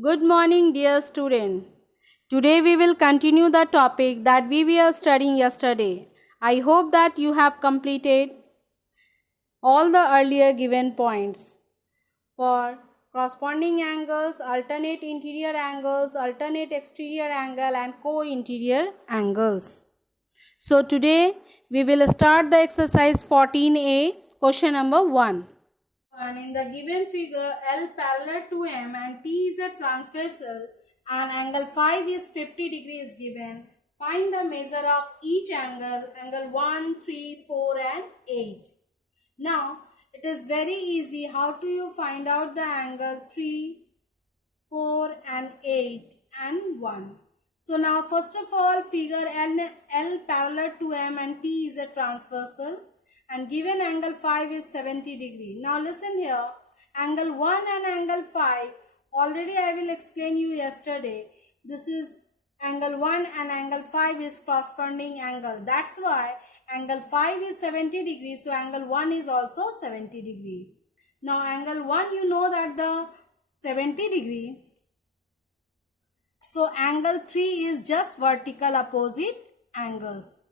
Good morning, dear student. Today we will continue the topic that we were studying yesterday. I hope that you have completed all the earlier given points. For corresponding angles, alternate interior angles, alternate exterior angle and co-interior angles. So today we will start the exercise 14A, question number 1. And in the given figure, L parallel to M and T is a transversal and angle 5 is 50 degrees given. Find the measure of each angle 1, 3, 4 and 8. Now, it is very easy. How do you find out the angle 3, 4 and 8 and 1? So now first of all, figure L parallel to M and T is a transversal and given angle 5 is 70 degree. Now listen here, angle 1 and angle 5, already I will explain you yesterday. This is angle 1 and angle 5 is corresponding angle. That's why angle 5 is 70 degree, so angle 1 is also 70 degree. Now angle 1, you know that the 70 degree. So angle 3 is just vertical opposite angles.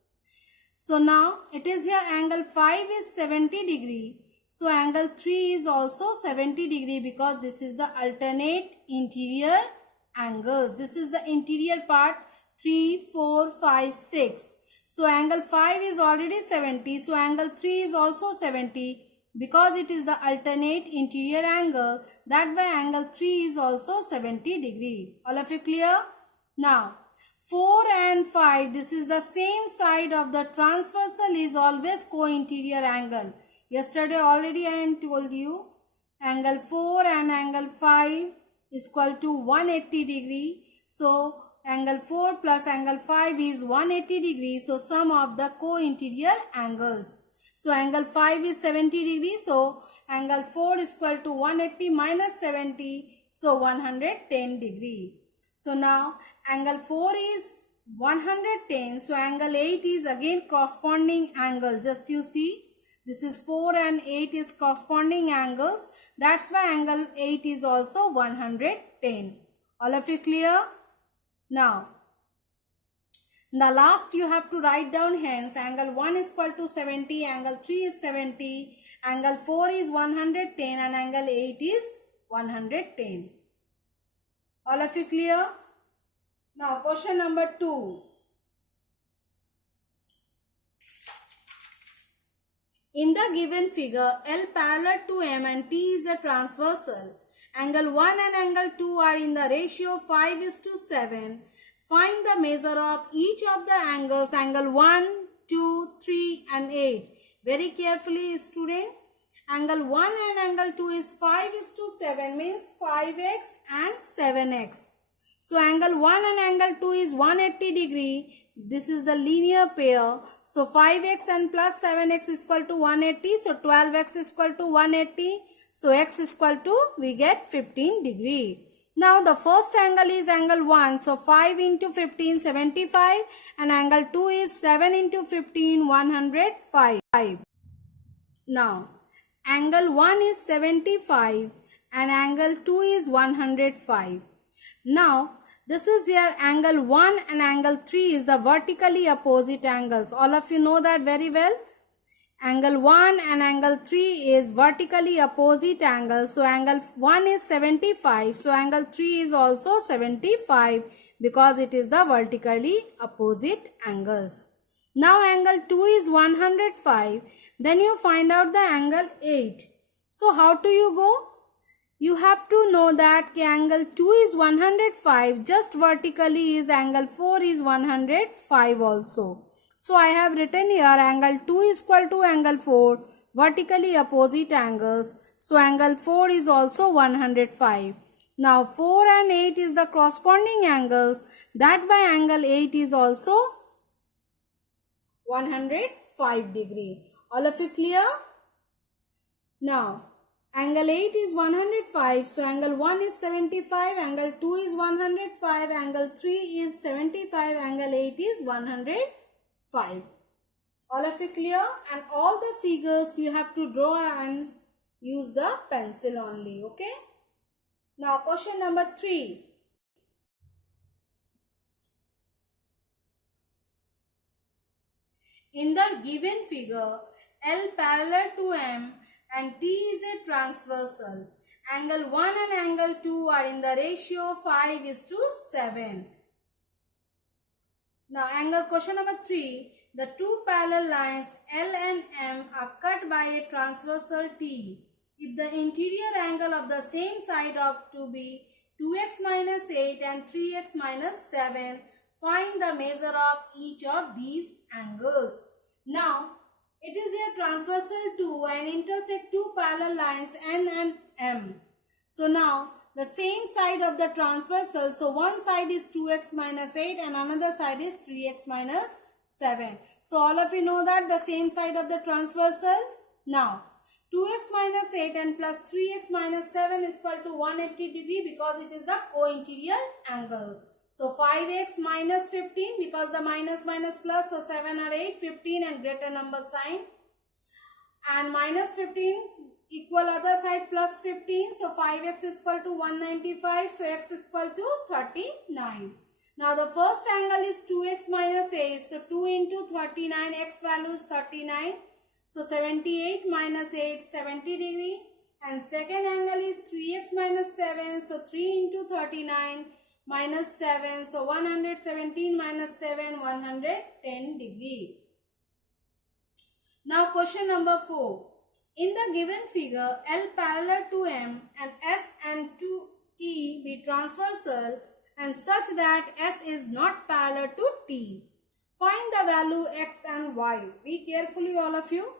So now it is here angle 5 is 70 degree. So angle 3 is also 70 degree because this is the alternate interior angles. This is the interior part 3, 4, 5, 6. So angle 5 is already 70. So angle 3 is also 70 because it is the alternate interior angle. That way angle 3 is also 70 degree. All of you clear? Now 4 and 5, this is the same side of the transversal is always co-interior angle. Yesterday already I told you angle 4 and angle 5 is equal to 180 degree. So angle 4 plus angle 5 is 180 degree. So sum of the co-interior angles. So angle 5 is 70 degree. So angle 4 is equal to 180 minus 70. So 110 degree. So now angle 4 is 110. So angle 8 is again corresponding angle. Just you see, this is 4 and 8 is corresponding angles. That's why angle 8 is also 110. All of you clear? Now, the last you have to write down hence. Angle 1 is equal to 70. Angle 3 is 70. Angle 4 is 110 and angle 8 is 110. All of you clear? Now question number 2. In the given figure, L parallel to M and T is a transversal. Angle 1 and angle 2 are in the ratio 5:7. Find the measure of each of the angles, angle 1, 2, 3 and 8. Very carefully student. Angle 1 and angle 2 is 5:7 means 5x and 7x. So angle 1 and angle 2 is 180 degree. This is the linear pair. So 5x and plus 7x is equal to 180. So 12x is equal to 180. So x is equal to, we get 15 degree. Now the first angle is angle 1. So 5 into 15, 75. And angle 2 is 7 into 15, 105. Now angle 1 is 75 and angle 2 is 105. Now this is here angle 1 and angle 3 is the vertically opposite angles. All of you know that very well. Angle 1 and angle 3 is vertically opposite angles. So angle 1 is 75. So angle 3 is also 75 because it is the vertically opposite angles. Now angle 2 is 105. Then you find out the angle 8. So how do you go? You have to know that angle 2 is 105. Just vertically is angle 4 is 105 also. So I have written here angle 2 is equal to angle 4. Vertically opposite angles. So angle 4 is also 105. Now 4 and 8 is the corresponding angles. That by angle 8 is also 105 degree. All of you clear? Now angle 8 is 105. So angle 1 is 75. Angle 2 is 105. Angle 3 is 75. Angle 8 is 105. All of you clear? And all the figures you have to draw and use the pencil only. Okay? Now question number 3. In the given figure, L parallel to M and T is a transversal. Angle 1 and angle 2 are in the ratio 5:7. Now question number 3. The two parallel lines L and M are cut by a transversal T. If the interior angle of the same side of to be 2x minus 8 and 3x minus 7, find the measure of each of these angles. Now, it is a transversal to and intersect two parallel lines N and M. So now, the same side of the transversal, so one side is 2x minus 8 and another side is 3x minus 7. So all of you know that the same side of the transversal. Now, 2x minus 8 and plus 3x minus 7 is equal to 180 degree because it is the co-interior angle. So 5x minus 15 because the minus plus, so 7 or 8, 15 and greater number sign. And minus 15 equal other side plus 15, so 5x is equal to 195, so x is equal to 39. Now the first angle is 2x minus 8, so 2 into 39, x value is 39. So 78 minus 8, 70 degree. And second angle is 3x minus 7, so 3 into 39 minus 7, so 117 minus 7, 110 degree. Now question number 4. In the given figure, L parallel to M and S and to T be transversal and such that S is not parallel to T. Find the value x and y. Be carefully all of you.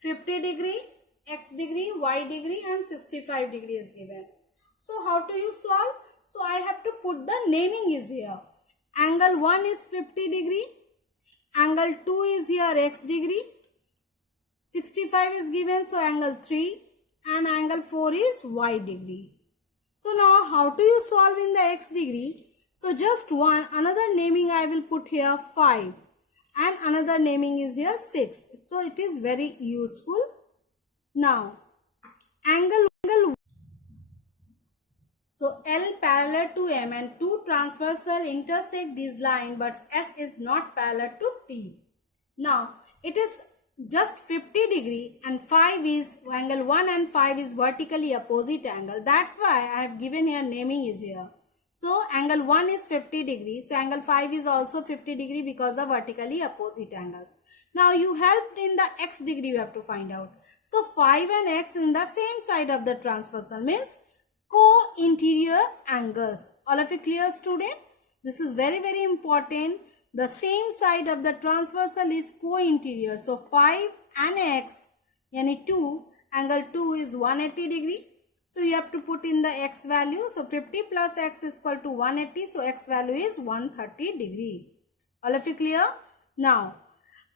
50 degree, x degree, y degree and 65 degree is given. So how do you solve? So I have to put the naming is here. Angle 1 is 50 degree. Angle 2 is here x degree. 65 is given, so angle 3 and angle 4 is y degree. So now how do you solve in the x degree? So just another naming I will put here 5 and another naming is here 6. So it is very useful. Now angle so L parallel to M and two transversal intersect this line but S is not parallel to T. Now it is just 50 degree and 5 is angle 1 and 5 is vertically opposite angle. That's why I have given here naming is here. So angle 1 is 50 degree. So angle 5 is also 50 degree because the vertically opposite angles. Now you helped in the x degree you have to find out. So 5 and x in the same side of the transversal means co-interior angles. All of you clear student? This is very important. The same side of the transversal is co-interior. So 5 and x, yani 2, angle 2 is 180 degree. So you have to put in the x value. So 50 plus x is equal to 180. So x value is 130 degree. All of you clear? Now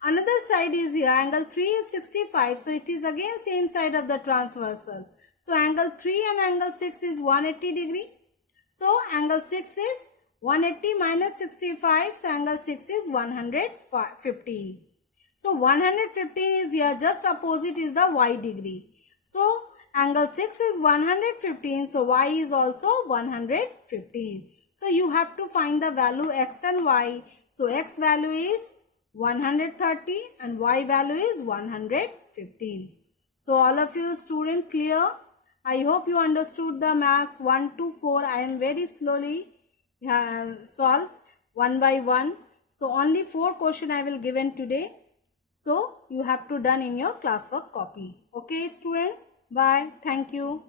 another side is here. Angle 3 is 65. So it is again same side of the transversal. So angle 3 and angle 6 is 180 degree. So angle 6 is 180 minus 65. So angle 6 is 115. So 115 is here. Just opposite is the y degree. So angle 6 is 115. So y is also 115. So you have to find the value x and y. So x value is 130 and y value is 115. So all of you student clear? I hope you understood the maths 1 to 4. I am very slowly solve one by one. So only 4 questions I will given today. So you have to done in your classwork copy. Okay student? Bye. Thank you.